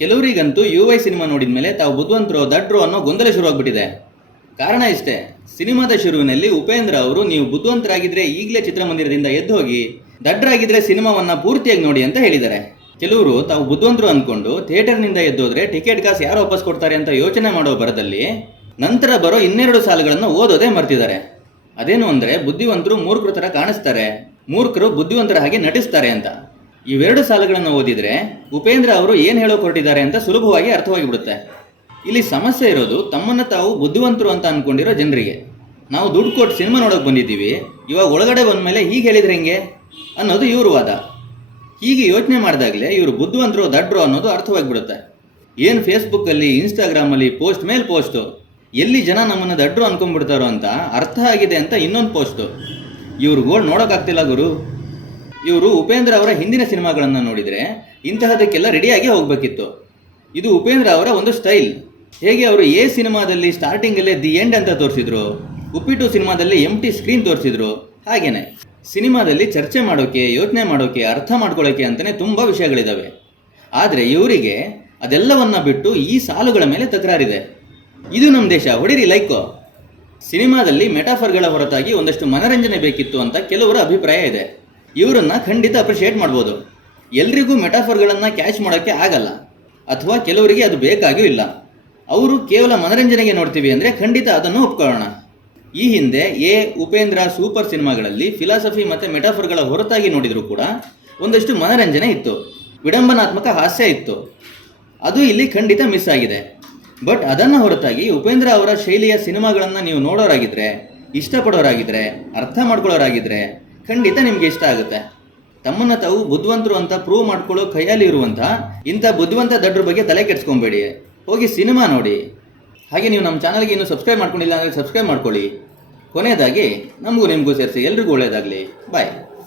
ಕೆಲವರಿಗಂತೂ ಯುವೈ cinema ನೋಡಿದ ಮೇಲೆ ತಾವು ಬುದ್ಧಿವಂತರೋ ದಡ್ರೋ ಅನ್ನೋ ಗೊಂದಲ ಶುರುವಾಗ್ಬಿಟ್ಟಿದೆ. ಕಾರಣ ಇಷ್ಟೇ, ಸಿನಿಮಾದ ಶುರುವಿನಲ್ಲಿ ಉಪೇಂದ್ರ ಅವರು ನೀವು ಬುದ್ಧಿವಂತರಾಗಿದ್ರೆ ಈಗಲೇ ಚಿತ್ರಮಂದಿರದಿಂದ ಎದ್ದು ಹೋಗಿ, ದಡ್ರಾಗಿದ್ರೆ ಸಿನಿಮಾವನ್ನ ಪೂರ್ತಿಯಾಗಿ ನೋಡಿ ಅಂತ ಹೇಳಿದ್ದಾರೆ. ಕೆಲವರು ತಾವು ಬುದ್ಧಿವಂತರು ಅಂದ್ಕೊಂಡು ಥಿಯೇಟರ್ನಿಂದ ಎದ್ದೋದ್ರೆ ಟಿಕೆಟ್ ಕಾಸು ಯಾರು ವಾಪಸ್ ಕೊಡ್ತಾರೆ ಅಂತ ಯೋಚನೆ ಮಾಡೋ ಬರದಲ್ಲಿ ನಂತರ ಬರೋ 2 ಸಾಲುಗಳನ್ನು ಓದೋದೇ ಮರ್ತಿದ್ದಾರೆ. ಅದೇನು ಅಂದ್ರೆ, ಬುದ್ಧಿವಂತರು ಮೂರ್ಖರ ತರ ಕಾಣಿಸ್ತಾರೆ, ಮೂರ್ಖರು ಬುದ್ಧಿವಂತರ ಹಾಗೆ ನಟಿಸ್ತಾರೆ ಅಂತ. ಇವೆರಡು ಸಾಲುಗಳನ್ನು ಓದಿದ್ರೆ ಉಪೇಂದ್ರ ಅವರು ಏನು ಹೇಳೋಕೆ ಹೊರಟಿದ್ದಾರೆ ಅಂತ ಸುಲಭವಾಗಿ ಅರ್ಥವಾಗಿಬಿಡುತ್ತೆ. ಇಲ್ಲಿ ಸಮಸ್ಯೆ ಇರೋದು ತಮ್ಮನ್ನ ತಾವು ಬುದ್ಧಿವಂತರು ಅಂತ ಅನ್ಕೊಂಡಿರೋ ಜನರಿಗೆ. ನಾವು ದುಡ್ಡು ಕೊಟ್ಟು ಸಿನಿಮಾ ನೋಡೋಕೆ ಬಂದಿದ್ದೀವಿ, ಇವಾಗ ಒಳಗಡೆ ಬಂದಮೇಲೆ ಹೀಗೆ ಹೇಳಿದ್ರೆ ಹೆಂಗೆ ಅನ್ನೋದು ಇವ್ರ ವಾದ. ಹೀಗೆ ಯೋಚನೆ ಮಾಡಿದಾಗಲೇ ಇವರು ಬುದ್ಧಿವಂತರು ದಡ್ರು ಅನ್ನೋದು ಅರ್ಥವಾಗಿಬಿಡುತ್ತೆ. ಏನು ಫೇಸ್ಬುಕ್ಕಲ್ಲಿ ಇನ್ಸ್ಟಾಗ್ರಾಮಲ್ಲಿ ಪೋಸ್ಟ್ ಮೇಲೆ ಪೋಸ್ಟು, ಎಲ್ಲಿ ಜನ ನಮ್ಮನ್ನು ದಡ್ರು ಅನ್ಕೊಂಡ್ಬಿಡ್ತಾರೋ ಅಂತ ಅರ್ಥ ಆಗಿದೆ ಅಂತ ಇನ್ನೊಂದು ಪೋಸ್ಟು. ಇವ್ರುಗಳು ನೋಡೋಕ್ಕಾಗ್ತಿಲ್ಲ ಗುರು. ಇವರು ಉಪೇಂದ್ರ ಅವರ ಹಿಂದಿನ ಸಿನಿಮಾಗಳನ್ನು ನೋಡಿದರೆ ಇಂತಹದಕ್ಕೆಲ್ಲ ರೆಡಿಯಾಗಿ ಹೋಗಬೇಕಿತ್ತು. ಇದು ಉಪೇಂದ್ರ ಅವರ ಒಂದು ಸ್ಟೈಲ್. ಹೇಗೆ ಅವರು ಎ ಸಿನಿಮಾದಲ್ಲಿ ಸ್ಟಾರ್ಟಿಂಗಲ್ಲೇ ದಿ ಎಂಡ್ ಅಂತ ತೋರಿಸಿದ್ರು, ಉಪ್ಪಿಟ್ಟು ಸಿನಿಮಾದಲ್ಲಿ ಎಂಟಿ ಸ್ಕ್ರೀನ್ ತೋರಿಸಿದ್ರು, ಹಾಗೇನೆ ಸಿನಿಮಾದಲ್ಲಿ ಚರ್ಚೆ ಮಾಡೋಕೆ, ಯೋಚನೆ ಮಾಡೋಕೆ, ಅರ್ಥ ಮಾಡ್ಕೊಳ್ಳೋಕೆ ಅಂತಲೇ ತುಂಬ ವಿಷಯಗಳಿದ್ದಾವೆ. ಆದರೆ ಇವರಿಗೆ ಅದೆಲ್ಲವನ್ನ ಬಿಟ್ಟು ಈ ಸಾಲುಗಳ ಮೇಲೆ ತಕರಾರಿದೆ. ಇದು ನಮ್ಮ ದೇಶ, ಹೊಡಿರಿ ಲೈಕು. ಸಿನಿಮಾದಲ್ಲಿ ಮೆಟಾಫರ್ಗಳ ಹೊರತಾಗಿ ಒಂದಷ್ಟು ಮನರಂಜನೆ ಬೇಕಿತ್ತು ಅಂತ ಕೆಲವರ ಅಭಿಪ್ರಾಯ ಇದೆ. ಇವರನ್ನ ಖಂಡಿತ ಅಪ್ರಿಷಿಯೇಟ್ ಮಾಡ್ಬೋದು. ಎಲ್ರಿಗೂ ಮೆಟಾಫರ್ಗಳನ್ನು ಕ್ಯಾಚ್ ಮಾಡೋಕ್ಕೆ ಆಗಲ್ಲ, ಅಥವಾ ಕೆಲವರಿಗೆ ಅದು ಬೇಕಾಗಿಯೂ ಇಲ್ಲ. ಅವರು ಕೇವಲ ಮನರಂಜನೆಗೆ ನೋಡ್ತೀವಿ ಅಂದರೆ ಖಂಡಿತ ಅದನ್ನು ಒಪ್ಕೊಳ್ಳೋಣ. ಈ ಹಿಂದೆ ಉಪೇಂದ್ರ ಸೂಪರ್ ಸಿನಿಮಾಗಳಲ್ಲಿ ಫಿಲಾಸಫಿ ಮತ್ತು ಮೆಟಾಫರ್ಗಳ ಹೊರತಾಗಿ ನೋಡಿದರೂ ಕೂಡ ಒಂದಷ್ಟು ಮನರಂಜನೆ ಇತ್ತು, ವಿಡಂಬನಾತ್ಮಕ ಹಾಸ್ಯ ಇತ್ತು. ಅದು ಇಲ್ಲಿ ಖಂಡಿತ ಮಿಸ್ ಆಗಿದೆ. ಬಟ್ ಅದನ್ನು ಹೊರತಾಗಿ ಉಪೇಂದ್ರ ಅವರ ಶೈಲಿಯ ಸಿನಿಮಾಗಳನ್ನು ನೀವು ನೋಡೋರಾಗಿದ್ದರೆ, ಇಷ್ಟಪಡೋರಾಗಿದ್ದರೆ, ಅರ್ಥ ಮಾಡ್ಕೊಳ್ಳೋರಾಗಿದ್ದರೆ ಖಂಡಿತ ನಿಮಗೆ ಇಷ್ಟ ಆಗುತ್ತೆ. ತಮ್ಮನ್ನು ತಾವು ಬುದ್ಧಿವಂತರು ಅಂತ ಪ್ರೂವ್ ಮಾಡ್ಕೊಳ್ಳೋ ಕೈಯಲ್ಲಿ ಇರುವಂಥ ಇಂಥ ಬುದ್ಧಿವಂತ ದಡ್ರ ಬಗ್ಗೆ ತಲೆ ಕೆಡಿಸ್ಕೊಬೇಡಿ, ಹೋಗಿ ಸಿನಿಮಾ ನೋಡಿ. ಹಾಗೆ ನೀವು ನಮ್ಮ ಚಾನಲ್ಗೆ ಇನ್ನೂ ಸಬ್ಸ್ಕ್ರೈಬ್ ಮಾಡ್ಕೊಂಡಿಲ್ಲ ಅಂದರೆ ಸಬ್ಸ್ಕ್ರೈಬ್ ಮಾಡ್ಕೊಳ್ಳಿ. ಕೊನೆಯದಾಗಿ ನಮಗೂ ನಿಮಗೂ ಸೇರಿಸಿ ಎಲ್ರಿಗೂ ಒಳ್ಳೆಯದಾಗಲಿ. ಬಾಯ್.